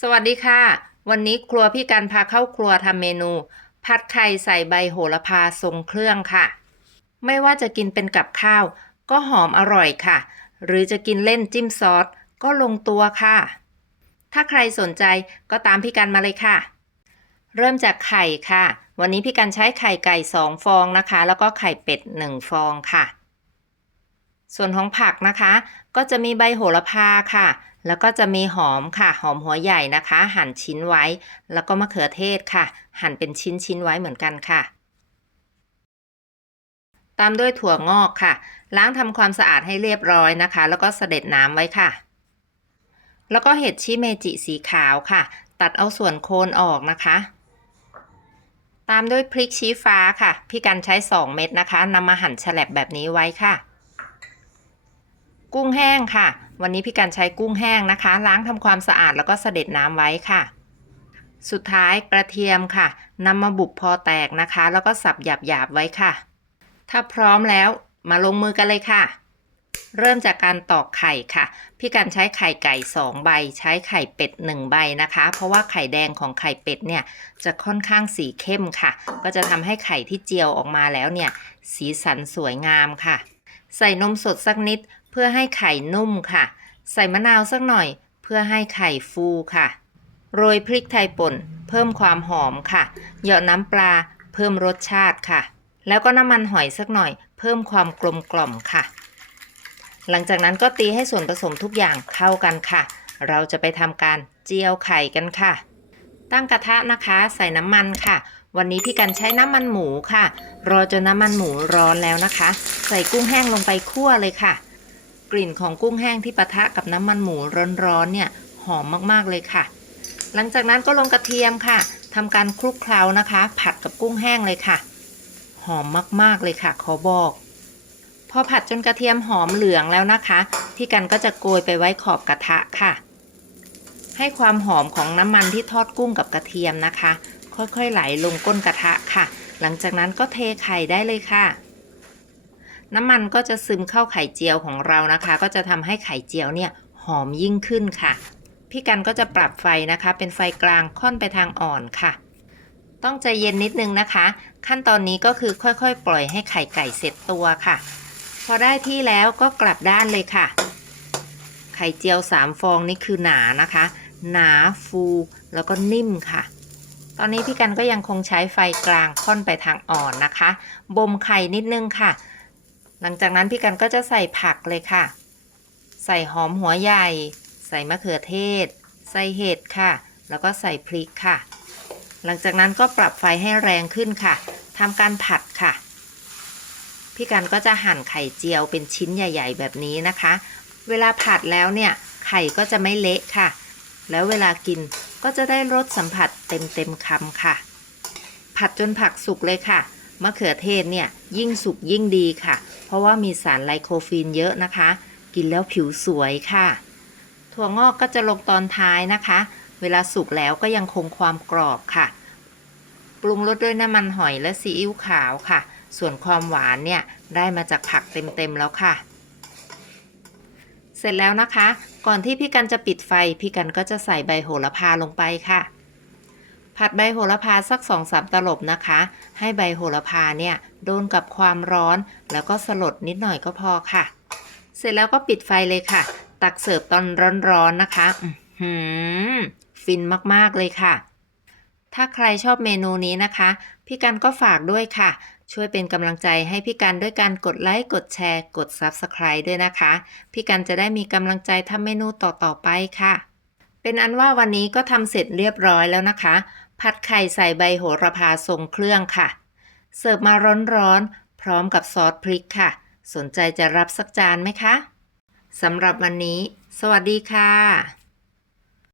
สวัสดีค่ะ วันนี้ครัวพี่กันพาเข้าครัวทำเมนู ผัดไข่ใส่ใบโหระพาทรงเครื่องค่ะ ไม่ว่าจะกินเป็นกับข้าว ก็หอมอร่อยค่ะ หรือจะกินเล่นจิ้มซอสก็ลงตัวค่ะ ถ้าใครสนใจก็ตามพี่กันมาเลยค่ะ เริ่มจากไข่ค่ะ วันนี้พี่กันใช้ไข่ไก่2ฟองนะคะ แล้วก็ไข่เป็ด1ฟองค่ะ ส่วนของผักนะคะ ก็จะมีใบโหระพาค่ะ แล้วก็จะมีหอมค่ะ หอมหัวใหญ่นะคะ หั่นชิ้นไว้ แล้วก็มะเขือเทศค่ะ หั่นเป็นชิ้นชิ้นไว้เหมือนกันค่ะ ตามด้วยถั่วงอกค่ะ ล้างทำความสะอาดให้เรียบร้อยนะคะ แล้วก็เสด็จน้ำไว้ค่ะ แล้วก็เห็ดชิเมจิสีขาวค่ะ ตัดเอาส่วนโคนออกนะคะตามด้วยพริกชี้ฟ้าค่ะ พี่กันใช้ 2 เม็ดนะคะนำมาหั่นแฉลบแบบนี้ไว้ค่ะ กุ้งแห้งค่ะ วันนี้พี่กันใช้กุ้งแห้งนะคะ ล้างทำความสะอาดแล้วก็เสด็จน้ำไว้ค่ะ สุดท้ายกระเทียมค่ะนำมาบุบพอแตกนะคะ แล้วก็สับหยาบๆไว้ค่ะ ถ้าพร้อมแล้วมาลงมือกันเลยค่ะ เริ่มจากการตอกไข่ค่ะ พี่กันใช้ไข่ไก่2ใบ ใช้ไข่เป็ด1ใบนะคะ เพราะว่าไข่แดงของไข่เป็ดเนี่ยจะค่อนข้างสีเข้มค่ะ ก็จะทำให้ไข่ที่เจียวออกมาแล้วเนี่ย สีสันสวยงามค่ะ ใส่นมสดสักนิด เพื่อให้ไข่นุ่มค่ะ ใส่มะนาวสักหน่อย เพื่อให้ไข่ฟูค่ะ โรยพริกไทยป่น เพิ่มความหอมค่ะ เหยาะน้ำปลา เพิ่มรสชาติค่ะ แล้วก็น้ำมันหอยสักหน่อย เพิ่มความกลมกล่อมค่ะ หลังจากนั้นก็ตีให้ส่วนผสมทุกอย่างเข้ากันค่ะ เราจะไปทำการเจียวไข่กันค่ะ ตั้งกระทะนะคะ ใส่น้ำมันค่ะ วันนี้พี่กันใช้น้ำมันหมูค่ะ รอจนน้ำมันหมูร้อนแล้วนะคะ ใส่กุ้งแห้งลงไปคั่วเลยค่ะ กลิ่นของกุ้งแห้งที่ปะทะกับน้ำมันหมูร้อนๆเนี่ยหอมมากๆเลยค่ะ หลังจากนั้นก็ลงกระเทียมค่ะทำการคลุกเคล้านะคะ ผัดกับกุ้งแห้งเลยค่ะ หอมมากๆเลยค่ะ ขอบอก พอผัดจนกระเทียมหอมเหลืองแล้วนะคะ พี่กันก็จะโกยไปไว้ขอบกระทะค่ะ ให้ความหอมของน้ำมันที่ทอดกุ้งกับกระเทียมนะคะ ค่อยๆไหลลงก้นกระทะค่ะ หลังจากนั้นก็เทไข่ได้เลยค่ะ น้ำมันก็จะซึมเข้าไข่เจียวของเรานะคะ ก็จะทำให้ไข่เจียวเนี่ยหอมยิ่งขึ้นค่ะ พี่กันก็จะปรับไฟนะคะ เป็นไฟกลางค่อนไปทางอ่อนค่ะ ต้องใจเย็นนิดนึงนะคะ ขั้นตอนนี้ก็คือค่อยๆ ปล่อยให้ไข่ไก่เสร็จตัวค่ะ พอได้ที่แล้วก็กลับด้านเลยค่ะ ไข่เจียว3ฟองนี่คือหนานะคะ หนาฟู แล้วก็นิ่มค่ะ ตอนนี้พี่กันก็ยังคงใช้ไฟกลางค่อนไปทางอ่อนนะคะบ่มไข่นิดนึงค่ะ หลังจากนั้นพี่กันก็จะใส่ผักเลยค่ะ ใส่หอมหัวใหญ่ ใส่มะเขือเทศ ใส่เห็ดค่ะ แล้วก็ใส่พริกค่ะ หลังจากนั้นก็ปรับไฟให้แรงขึ้นค่ะทำการผัดค่ะพี่กันก็จะหั่นไข่เจียวเป็นชิ้นใหญ่ ๆ แบบนี้นะคะ เวลาผัดแล้วเนี่ยไข่ก็จะไม่เละค่ะ แล้วเวลากินก็จะได้รสสัมผัสเต็มๆคำค่ะ ผัดจนผักสุกเลยค่ะ มะเขือเทศเนี่ยยิ่งสุกยิ่งดีค่ะ เพราะว่ามีสารไลโคฟีนเยอะนะคะ กินแล้วผิวสวยค่ะ ถั่วงอกก็จะลงตอนท้ายนะคะ เวลาสุกแล้วก็ยังคงความกรอบค่ะ ปรุงรสด้วยน้ำมันหอยและซีอิ๊วขาวค่ะ ส่วนความหวานเนี่ยได้มาจากผักเต็มๆแล้วค่ะ เสร็จแล้วนะคะ ก่อนที่พี่กันจะปิดไฟ พี่กันก็จะใส่ใบโหระพาลงไปค่ะ ผัดใบโหระพาสักสองสามตลบนะคะ ให้ใบโหระพาเนี่ยโดนกับความร้อน แล้วก็สลดนิดหน่อยก็พอค่ะ เสร็จแล้วก็ปิดไฟเลยค่ะ ตักเสิร์ฟตอนร้อนๆนะคะ อื้อหือฟินมากๆเลยค่ะ ถ้าใครชอบเมนูนี้นะคะ พี่กันก็ฝากด้วยค่ะ ช่วยเป็นกำลังใจให้พี่กันด้วยการกดไลค์กดแชร์ กด Subscribe ด้วยนะคะ พี่กันจะได้มีกำลังใจทำเมนูต่อๆไปค่ะ เป็นอันว่าวันนี้ก็ทำเสร็จเรียบร้อยแล้วนะคะ ผัดไข่ใส่ใบโหระพาทรงเครื่องค่ะ เสิร์ฟมาร้อนๆ พร้อมกับซอสพริกค่ะ สนใจจะรับสักจานไหมคะสำหรับวันนี้ สวัสดีค่ะ